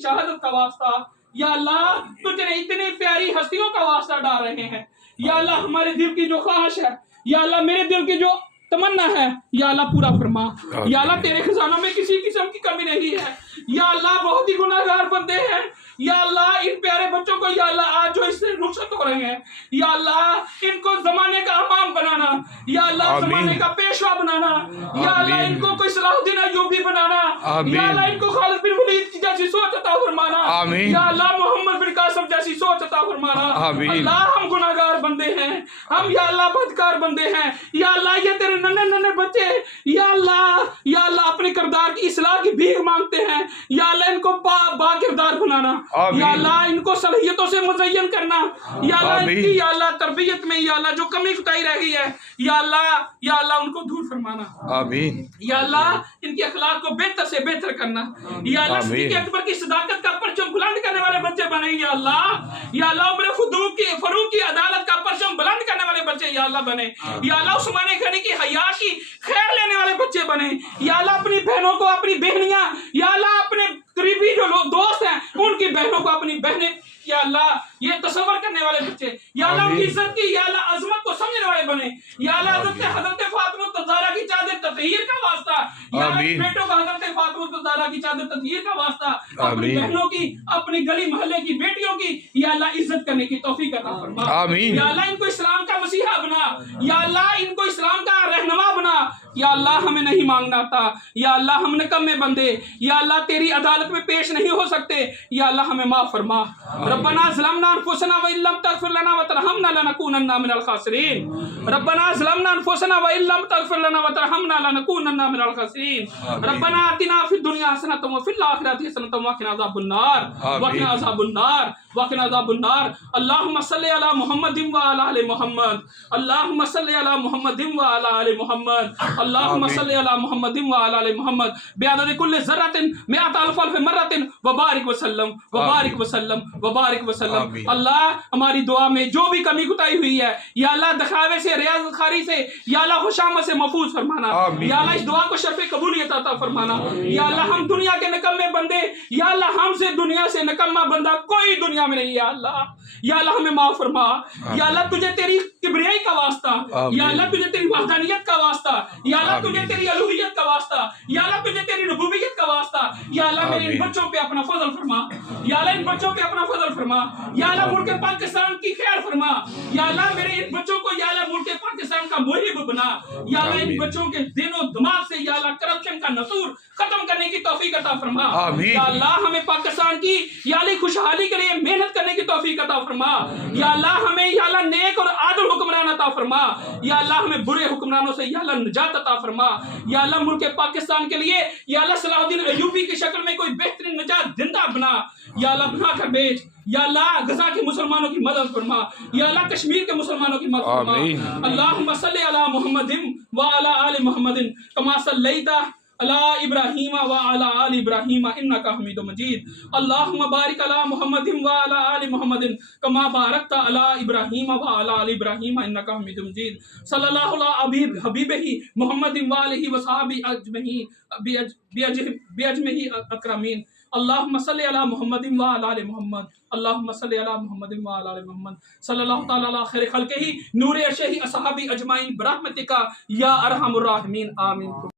शहादत का वास्ता, या अल्लाह तुझे इतनी प्यारी हस्तियों का वास्ता डाल रहे हैं। या अल्लाह हमारे दिल की जो ख्वाहिश है, या अल्लाह मेरे दिल की जो तमन्ना है, या अल्लाह पूरा फरमा। या अल्लाह तेरे खजानों में किसी किस्म की कमी नहीं है। या अल्लाह बहुत ही गुनाहगार बंदे हैं। या अल्लाह इन प्यारे बच्चों को, या अल्लाह आज जो इससे रुखसत हो रहे हैं, या अल्लाह इनको जमाने का इमाम बनाना, या अल्लाह जमाने का पेशवा बनाना, या अल्लाह इनको कोई सलाहुद्दीन अय्यूबी बनाना, या अल्लाह इनको खालिद बिन वलीद जैसी सोच अता फरमाना, या अल्लाह मोहम्मद बिन कासिम जैसी सोच अता फरमाना। अल्लाह हम गुनाहगार बंदे हैं, हम या अल्लाह बदकार बंदे हैं। या अल्लाह ये तेरे नन्हे नन्हे बच्चे, या अल्लाह अपने किरदार की इस्लाह की भीख मांगते हैं। या अल्लाह इनको बा किरदार बनाना, या अल्लाह इनको सलाहियतों से मुज़य्यन करना। या अल्लाह इनकी, या अल्लाह तरबियत में, या अल्लाह जो कमी कुताही रह गई है, या अल्लाह उनको दूर फरमाना। आमीन। या अल्लाह इनके अखलाक को बेहतर से बेहतर करना। या अल्लाह सिद्दीक़ अकबर की सदाकत का परचम बुलंद करने वाले बच्चे बने। या अल्लाह उमर फारूक की अदालत का परचम बुलंद करने वाले बच्चे या अल्लाह बने। या अल्लाह उस्मान गनी की हया की खैर लेने वाले बच्चे बने। या अल्लाह अपनी बहनों को, अपनी बहनियां, या अल्लाह अपने करीबी जो लोग दोस्त हैं उनकी बहनों को अपनी बहनें, या अल्लाह ये तसव्वुर करने वाले बच्चे, या अल्लाह उनकी इज्जत की, या अल्लाह अजमत को समझने वाले बने। या अल्लाह हज़रत फातिमा ज़हरा की चादर ततहीर का वास्ता, या अल्लाह बेटों का हज़रत फातिमा ज़हरा की चादर ततहीर का वास्ता, अपनी बहनों की, अपनी गली मोहल्ले की बेटियों की, या अल्लाह इज्जत करने की तौफीक अता फरमा। या अल्लाह इनको इस्लाम का मसीहा बना। या अल्लाह इनको इस्लाम का रहनुमा बना। या अल्लाह हमें नहीं मांगना आता। या अल्लाह हम निकम्मे बंदे, या अल्लाह तेरी अदालत में पेश नहीं हो सकते। या अल्लाह हमें माफ फरमा। रब्बना ज़लमना अनफुसना व इल्लम तग़फिर लना व तरहमना लनकूनन्ना मिनल खासिरीन। रब्बना ज़लमना अनफुसना व इल्लम तग़फिर लना व तरहमना लनकूनन्ना मिनल खासिरीन। रब्बना आतिना फिद दुनिया हसनतन व फिल आखिरति हसनतन व क़िना अज़ाबन नार व क़िना अज़ाबन नार व क़िना अज़ाबन नार। अल्लाहुम्मा सल्लि अला मुहम्मदिन व अला आलि मुहम्मद। अल्लाहुम्मा सल्लि अला मुहम्मदिन व अला आलि मुहम्मद। अल्लाहुम्मा सल्लि अला मुहम्मदिन व अला आलि मुहम्मद बिअदद कुल्लि ज़र्रतिन मिअत अल्फ मर्रतिन व बारिक व सल्लम व बारिक व सल्लम व बारिक व सल्लम। अल्लाह हमारी दुआ में जो भी कमी कुताही हुई है, या अल्लाह दिखावे से, रियाज़त खारी से, या अल्लाह खुशामद से महफूज फरमाना। या अल्लाह इस दुआ को शर्फ़ कबूलियत अता फरमाना। या अल्लाह हम दुनिया के निकम्मे बंदे, या अल्लाह हमसे दुनिया से निकम्मा बंदा कोई दुनिया में नहीं। या अल्लाह हमें माफ फरमा। या अल्लाह तुझे तेरी किबरियाई का वास्ता, या अल्लाह तुझे तेरी वहदानियत का वास्ता, या अल्लाह तुझे तेरी अलूहियत का वास्ता, या अल्लाह तुझे तेरी रुबूबियत का वास्ता। या अल्लाह मेरे इन बच्चों पे अपना फजल फरमा। या अल्लाह इन बच्चों पे अपना फजल फरमा। या अल्लाह मुल्क पाकिस्तान की खैर फरमा। या अल्लाह मेरे इन बच्चों को, या अल्लाह मुल्क पाकिस्तान का मुहिब बना। या अल्लाह इन बच्चों के दिनों दिमाग से, या अल्लाह करप्शन का नसूर खत्म करने की तौफीक अता फरमा। या अल्लाह हमें पाकिस्तान की, या अल्लाह खुशहाली के लिए मेहनत करने की तौफीक अता फरमा। या अल्लाह हमें, या अल्लाह नेक और आदिल हुक्मरान अता फरमा। या अल्लाह हमें बुरे हुक्मरानों से, या अल्लाह निजात अता फरमा। या अल्लाह मुल्क पाकिस्तान के लिए, या अल्लाह सलाहुद्दीन अय्यूबी की शक्ल में कोई बेहतरीन निजात जिंदा बना। या अल्लाह बना कर भेज। या अल्लाह गजा के मुसलमानों की मदद फरमा। या अल्लाह कश्मीर के मुसलमानों की मदद फरमा। अल्लाहुम्मा सल्लि अला मुहम्मदिन व अला आलि मुहम्मदिन कमा सल्लैता अला इब्राहीम व अला आलि इब्राहीम इन्नका हमीदुम मजीद। अल्लाहुम्मा बारिक अला मुहम्मदिन व अला आलि मुहम्मदिन कमा बारकता अला इब्राहीम व अला आलि इब्राहीम इन्नका हमीदुम मजीद। सल्लल्लाहु अला हबीबिही मुहम्मदिन व आलिहि व सहाबी बिअजमही अकरमीन। अल्लाहुम्मा सल्लि अला मुहम्मदिन व अला आलि मुहम्मद। अल्लाहुम्मा सल्लि अला मुहम्मदिन व अला आलि मुहम्मद। सल्लल्लाहु तआला अला खैरि खल्क़िही नूरे अर्शिही अस्हाबी अजमाइन बिरहमतिका या अरहमुर राहिमीन। आमीन।